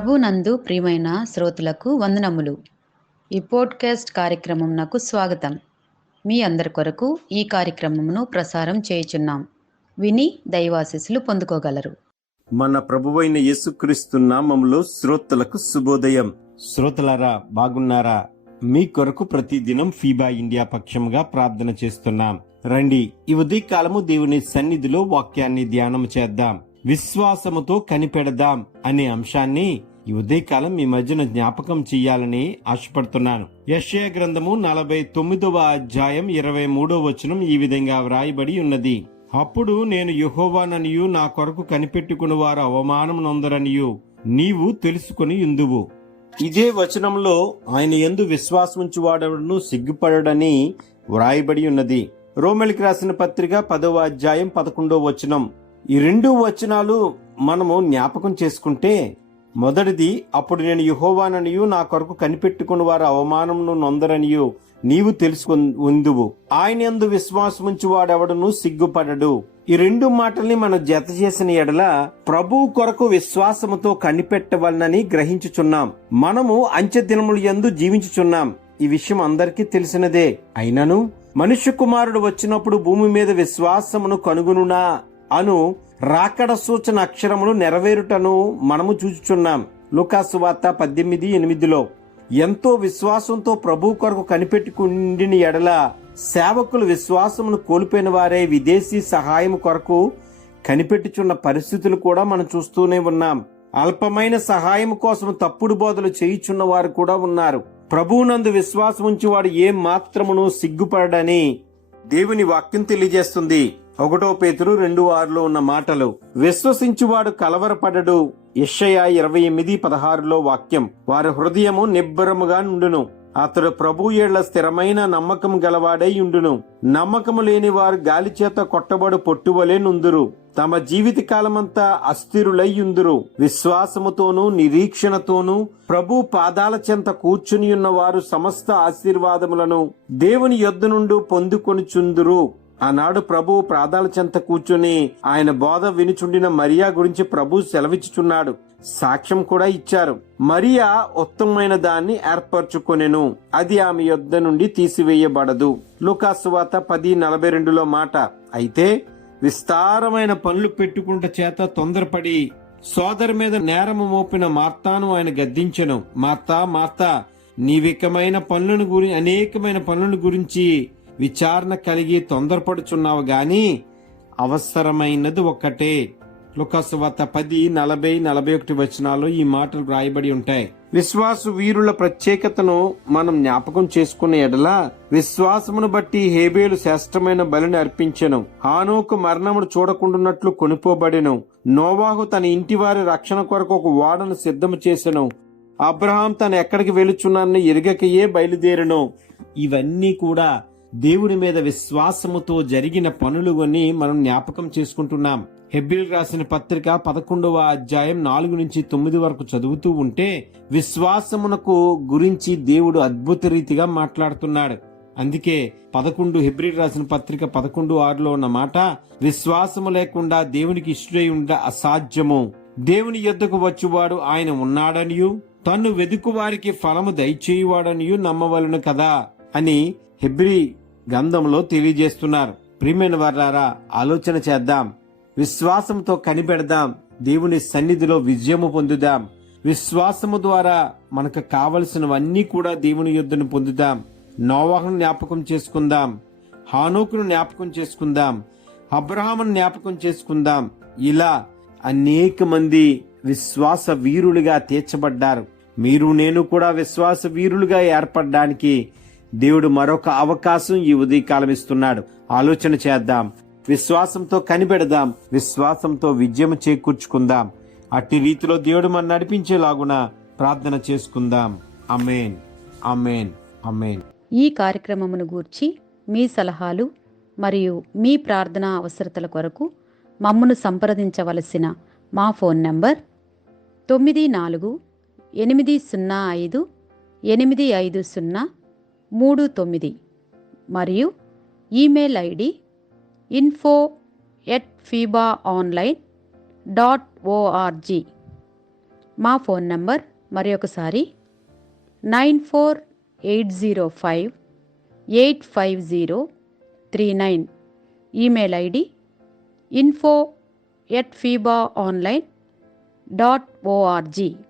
ప్రభునందు ప్రియమైన శ్రోతలకు వందనములు. ఈ పోడ్కాస్ట్ కార్యక్రమం నాకు స్వాగతం. మీ అందరి కొరకు ఈ కార్యక్రమమును ప్రసారం చేయుచున్నాం. విని దైవాశీస్సులు పొందుకోగలరు. మన ప్రభువైన యేసుక్రీస్తు నామములో శ్రోతలకు శుభోదయం. శ్రోతలారా, బాగున్నారా? మీ కొరకు ప్రతిదినం ఫీబా ఇండియా పక్షంగా ప్రార్థన చేస్తున్నాం. రండి, ఈ ఉదయకాలము దేవుని సన్నిధిలో వాక్యాన్ని ధ్యానం చేద్దాం. విశ్వాసముతో కనిపెడదాం అనే అంశాన్ని ఈ ఉదయకాలం మీ మధ్యన జ్ఞాపకం చెయ్యాలని ఆశపడుతున్నాను. యెషయా గ్రంథము 49వ అధ్యాయం 23వ వచనం ఈ విధంగా వ్రాయబడి ఉన్నది. అప్పుడు నేను యెహోవాననియు నా కొరకు కనిపెట్టుకుని వారు అవమానం నొందరనియు నీవు తెలుసుకుని యుందువు. ఇదే వచనంలో ఆయన యందు విశ్వాసముంచువాడెవడును సిగ్గుపడడని వ్రాయబడి ఉన్నది. రోమీయులకు రాసిన పత్రిక 10వ అధ్యాయం 11వ వచనం. ఈ రెండు వచనాలు మనము జ్ఞాపకం చేసుకుంటే, మొదటిది, అప్పుడు నేను యెహోవాననియు నా కొరకు కనిపెట్టుకుని వారు అవమానమును నొందరనియు నీవు తెలుసుకుందువు. ఆయన యందు విశ్వాసముంచు వాడెవడును సిగ్గుపడడు. ఈ రెండు మాటల్ని మనం జత చేసిన ఎడల ప్రభువు కొరకు విశ్వాసముతో కనిపెట్టవలనని గ్రహించుచున్నాం. మనము అంచె దినముల యందు జీవించుచున్నాం. ఈ విషయం అందరికీ తెలిసినదే. అయినను మనుష్య కుమారుడు వచ్చినప్పుడు భూమి మీద విశ్వాసమును కనుగొనునా అను రాకడ సూచన అక్షరములు నెరవేరుటను మనము చూచుచున్నాం. లూకాసు వార్త 18:8. ఎంతో విశ్వాసంతో ప్రభు కొరకు కనిపెట్టుకుండిన ఎడల సేవకులు విశ్వాసమును కోల్పోయిన వారే విదేశీ సహాయం కొరకు కనిపెట్టుచున్న పరిస్థితులు కూడా మనం చూస్తూనే ఉన్నాం. అల్పమైన సహాయం కోసం తప్పుడు బోధలు చేయుచున్న వారు కూడా ఉన్నారు. ప్రభువునందు విశ్వాసముంచి వాడు ఏం మాత్రమును సిగ్గుపడని దేవుని వాక్యం తెలియజేస్తుంది. 1 పేతురు 2:6 ఉన్న మాటలు. విశ్వసించువాడు కలవరపడడు. యెషయా 28:16 వాక్యం. వారి హృదయము నిబ్బరముగా నుండును. అతడు ప్రభు యేళ్ల స్థిరమైన నమ్మకం గలవాడై ఉండును. నమ్మకము లేని వారు గాలి చేత కొట్టబడు పొట్టువలే నుందురు. తమ జీవిత కాలమంతా అస్థిరులై ఉందురు. విశ్వాసముతోనూ నిరీక్షణతోనూ ప్రభు పాదాల చెంత కూర్చుని ఉన్న వారు సమస్త ఆశీర్వాదములను దేవుని యొద్ద నుండి పొందుకొనిచుందురు. ఆనాడు ప్రభు పాదాల చెంత కూర్చుని ఆయన బోధ వినుచుండిన మరియా గురించి ప్రభు సెలవిచ్చుచున్నాడు. సాక్ష్యం కూడా ఇచ్చారు. మరియా ఉత్తమమైన దాన్ని ఏర్పరచుకొనెను, అది ఆమె యొద్ద నుండి తీసివేయబడదు. లూకాసు వార్త 10:42 మాట. అయితే విస్తారమైన పనులు పెట్టుకుంట చేత తొందరపడి సోదరి మీద నేరము మోపిన మార్తాను ఆయన గద్దించెను. మార్తా, అనేకమైన పనులను గురించి విచారణ కలిగి తొందరపడుచున్నావు గాని అవసరమైనది ఒక్కటే. లూకాసు వార్త 10:40-41 వచనాలు ఈ మాటలు రాయబడి ఉంటాయి. విశ్వాస వీరుల ప్రత్యేకతను మనం జ్ఞాపకం చేసుకునే ఎడల, విశ్వాసమును బట్టి హేబేలు శ్రేష్టమైన బలిని అర్పించెను. హానోకు మరణమును చూడకుండాన్నట్లు కొనిపోబడెను. నోవాహు తన ఇంటి వారి రక్షణ కొరకు ఒక ఓడను సిద్ధము చేసెను. అబ్రహాం తను ఎక్కడికి వెళుచున్నానని ఎరుగకయే బయలుదేరెను. ఇవన్నీ కూడా దేవుని మీద విశ్వాసముతో జరిగిన పనులు అని మనం జ్ఞాపకం చేసుకుంటున్నాం. హెబ్రీయులకు రాసిన పత్రిక 11వ అధ్యాయం 4-9 వరకు చదువుతూ ఉంటే విశ్వాసమునకు గురించి దేవుడు అద్భుత రీతిగా మాట్లాడుతున్నాడు. అందుకే హెబ్రీయులకు రాసిన పత్రిక 11:6 ఉన్న మాట, విశ్వాసము లేకుండా దేవునికి ఇష్టడై ఉండ అసాధ్యము. దేవుని యొద్దకు వచ్చువాడు ఆయన ఉన్నాడనియు తన్ను వెదుకు వారికి ఫలము దయచేయువాడనియు నమ్మవలను కదా అని హెబ్రీ గ్రంథంలో తెలియజేస్తున్నారు. ప్రియమైన వారారా, ఆలోచన చేద్దాం. విశ్వాసంతో కనిపెడదాం. దేవుని సన్నిధిలో విజయము పొందుదాం. విశ్వాసము ద్వారా మనకు కావలసినవన్నీ కూడా దేవుని యొద్దను పొందుదాం. నోవాహును జ్ఞాపకం చేసుకుందాం. హానోకును జ్ఞాపకం చేసుకుందాం. అబ్రహామును జ్ఞాపకం చేసుకుందాం. ఇలా అనేక మంది విశ్వాస వీరులుగా తీర్చబడ్డారు. మీరు నేను కూడా విశ్వాస వీరులుగా ఏర్పడడానికి దేవుడు మరొక అవకాశం ఈ ఉదయకాలం ఇస్తున్నాడు. ఆలోచన చేద్దాం. విశ్వాసంతో కనిపెడదాం. విశ్వాసంతో విజయం చేకూర్చుకుందాం. అట్టి రీతిలో దేవుడు మనం నడిపించేలాగున ప్రార్థన చేసుకుందాం. ఆమేన్, ఆమేన్, ఆమేన్. ఈ కార్యక్రమమును గూర్చి మీ సలహాలు మరియు మీ ప్రార్థనా అవసరతల కొరకు మమ్మను సంప్రదించవలసిన మా ఫోన్ నంబర్ 94-850-850-39 మరియు ఈమెయిల్ ఐడి info@fibaonline.org. మా ఫోన్ నంబర్ మరొకసారి 9480585039. Email ID info@fibaonline.org.